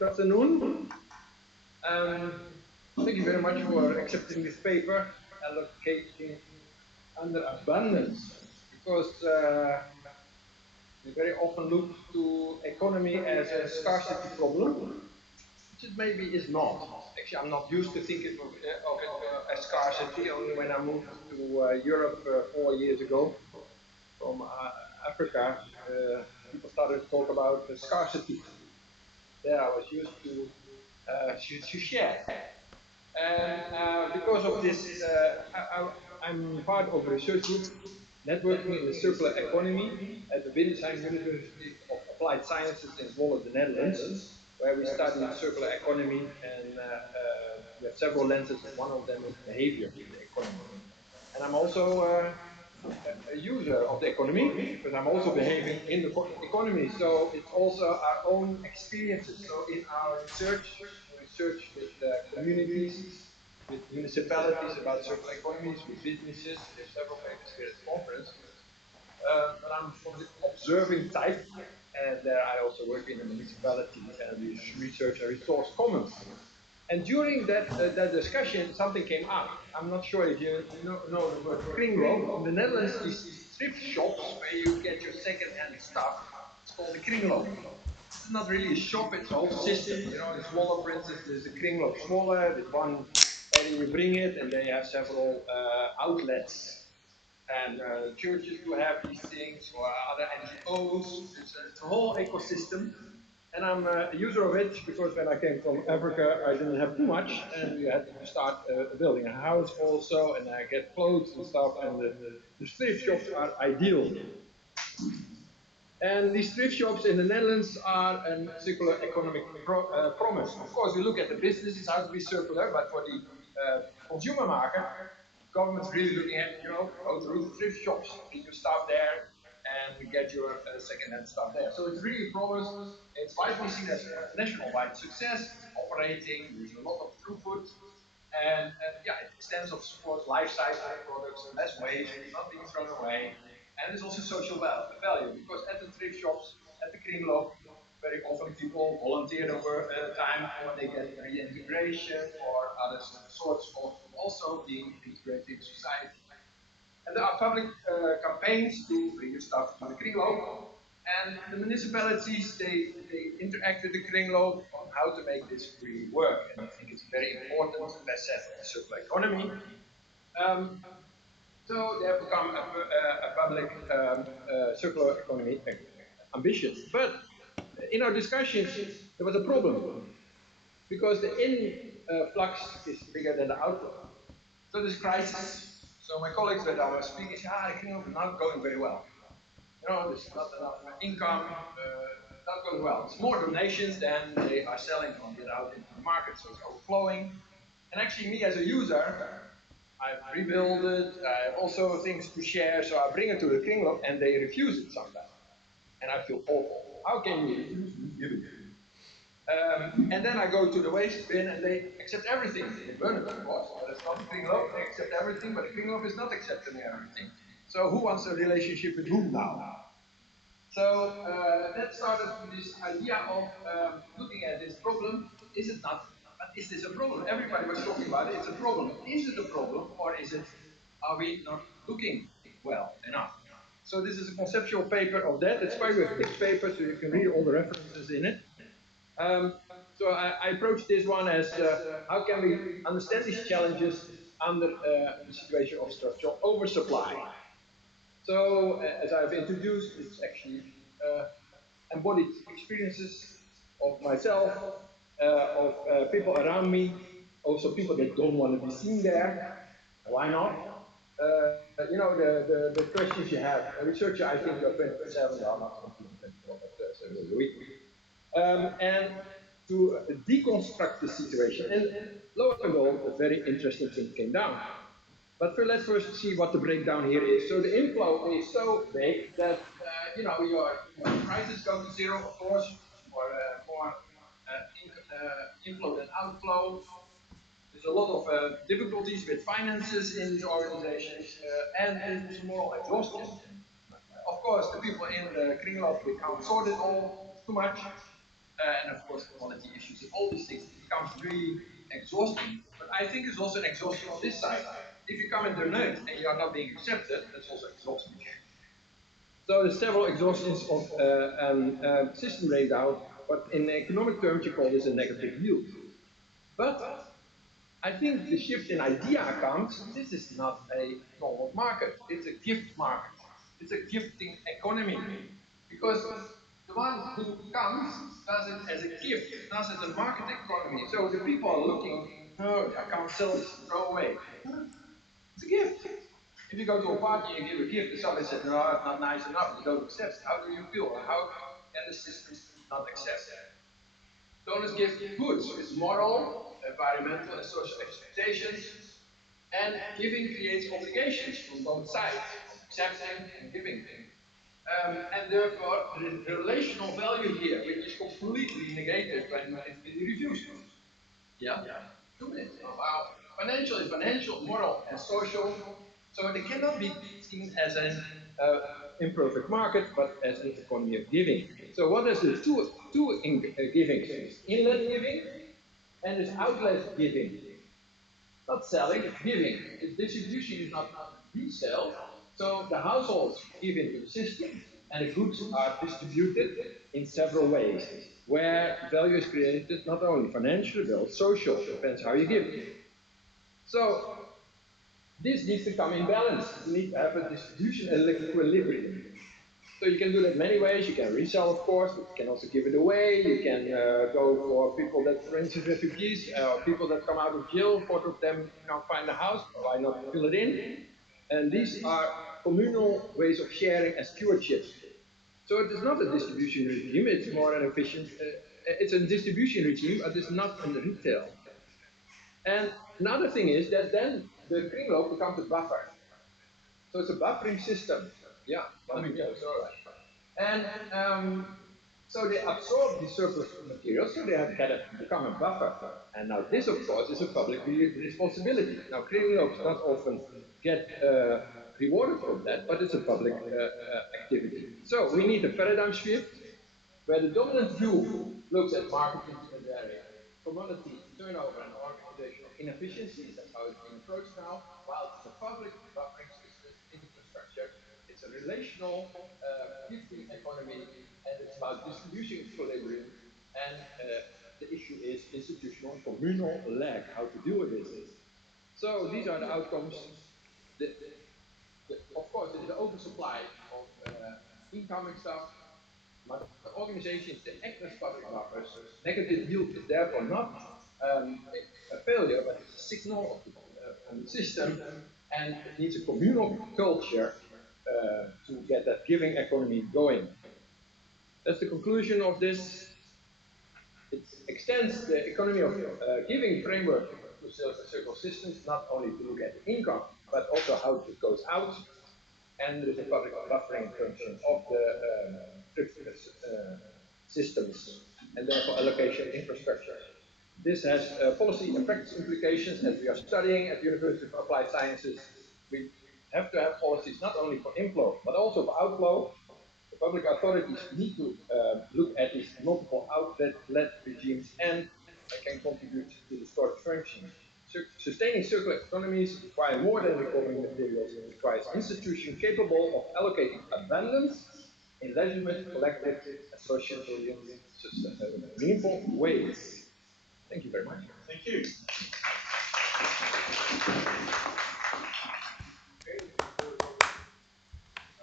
Good afternoon. Thank you very much for accepting this paper, Allocating Under Abundance, because we very often look to economy as a scarcity problem, which it maybe is not. Actually, I'm not used to thinking of it as scarcity. Only when I moved to Europe 4 years ago from Africa, people started to talk about scarcity. There, I was used to share. And because of this, I'm part of a research group networking in the circular economy at the Windesheim University of Applied Sciences in Zwolle, the Netherlands, where we study circular economy, and we have several lenses. One of them is behavior in the economy. And I'm also a user of the economy, because I'm also behaving in the economy. So it's also our own experiences. So in our research, we research with communities, with municipalities about circular economies, with businesses. We have several papers here at the conference. But I'm from the observing type, and I also work in a municipality and we research and resource commons. And during that discussion, something came up. I'm not sure if you know the word kringloop. In the Netherlands, these thrift shops where you get your second-hand stuff, it's called the kringloop. It's not really a shop, it's a whole system. You know, in Zwolle, for instance, there's a kringloop Zwolle, with one area you bring it, and they have several outlets. And churches do have these things, or other NGOs. It's a whole ecosystem. And I'm a user of it because when I came from Africa, I didn't have too much, and we had to start building a house also, and I get clothes and stuff, and the thrift shops are ideal. And these thrift shops in the Netherlands are a circular economic promise. Of course, we look at the businesses, how to be circular, but for the consumer market, government's really looking at, go through the thrift shops, get your stuff there, and get your second-hand stuff there. So it's really a promise. It's widely seen as a national-wide success. It's operating, there's a lot of throughput, and yeah, it extends, of course, life cycle of products, less waste, not being thrown away. And there's also social value, because at the thrift shops, at the kringloop, very often people volunteer over time, or they get reintegration or other sorts of also being integrated in society. And there are public campaigns to bring your stuff to the kringloop. And the municipalities, they interact with the kringloop on how to make this really work. And I think it's very important, as said, in the circular economy. Um, so they have become a public circular economy ambition. But in our discussions, there was a problem because the influx is bigger than the outflow. So this crisis. So my colleagues that I was speaking said, it's not going very well. There's not enough income, not going well. It's more donations than they are selling on get out into the market, so it's overflowing. And actually, me as a user, I've rebuilt it. I have also things to share, so I bring it to the kringloop, and they refuse it sometimes, and I feel awful. How can you refuse to give it? And then I go to the waste bin, and they accept everything. They burn it, of course, but it's not the kringloop. They accept everything, but the kringloop is not accepting everything. So who wants a relationship with whom now? So that started with this idea of looking at this problem. Is it not? But is this a problem? Everybody was talking about it. It's a problem. Is it a problem, or are we not looking well enough? So this is a conceptual paper of that. It's quite a big paper, so you can read all the references in it. So I approached this one as how can we understand these challenges under the situation of structural oversupply? So, as I've introduced, it's actually embodied experiences of myself, of people around me, also people that don't want to be seen there. Why not? The questions you have. A researcher, I think you're 27, well, not 24, but 7 days a week. And to deconstruct the situation. And lo and behold, a very interesting thing came down. But let's first see what the breakdown here is. So the inflow is so big that your prices go to zero, of course, or more inflow than outflow. There's a lot of difficulties with finances in these organizations, and there's moral exhaustion. Of course, the people in the kringloop, they can't sort it all too much. and of course quality issues and all these things. It becomes really exhausting. But I think it's also an exhaustion on this side. If you come and donate and you are not being accepted, that's also exhausting. So there's several exhaustions of system breakdown, but in economic terms you call this a negative yield. But I think the shift in idea comes, this is not a normal market, it's a gift market. It's a gifting economy. Because the one who comes does it as a gift, does it as a market economy. So the people are looking, no, I can't sell this, throw away. It's a gift. If you go to a party and give a gift and somebody says, no, it's not nice enough, you don't accept it, how do you feel? How can the system not accept it? Donors give goods with moral, environmental, and social expectations, and giving creates obligations from both sides, of accepting and giving. And therefore, there is a relational value here, which is completely negated when it's been refused. Yeah? 2 minutes. Oh, wow. Financial is financial, moral, and social. So it cannot be seen as an imperfect market, but as an economy of giving. So what is the two giving? There's inlet giving and there's outlet giving. Not selling, it's giving. The distribution is not resale. So the households give into the system and the goods are distributed in several ways where value is created not only financially but also social, depends how you give. So this needs to come in balance. You need to have a distribution and equilibrium. So you can do that many ways. You can resell, of course, but you can also give it away. You can go for people that, for instance, refugees, people that come out of jail, 4 of them can't find a house, why not fill it in? And these are communal ways of sharing and stewardship. So it is not a distribution regime, it's more an efficient, it's a distribution regime, but it's not in the retail. And another thing is that then the kringloop becomes a buffer. So it's a buffering system. Yeah, one minute, all right. And so they absorb the surplus material, so they have become a buffer. And now this, of course, is a public responsibility. Now, criminals not often get rewarded from that, but it's a public activity. So we need a paradigm shift where the dominant view looks at market intermediary, commodity, turnover, and organizational inefficiencies. That's how it's being approached now. While it's a public buffering system infrastructure, it's a relational gifting economy, and it's about distribution equilibrium. And the issue is institutional and communal lag, how to deal with this. So these are the outcomes. The, of course, there is an oversupply of incoming stuff, but the organizations that act as public buffers, negative yield is therefore not a failure, but it's a signal of the system, and it needs a communal culture to get that giving economy going. That's the conclusion of this. It extends the economy of giving framework to circle systems, not only to look at the income, but also how it goes out. And there is a public buffering function of the systems, and therefore allocation infrastructure. This has policy and practice implications, as we are studying at the University of Applied Sciences. We have to have policies not only for inflow, but also for outflow. The public authorities need to look at these multiple outlet regimes and can contribute to the storage functions. Sustaining circular economies require more than recovering materials. It requires institutions capable of allocating abundance in legitimate, collective, and socially meaningful ways. Thank you very much. Thank you.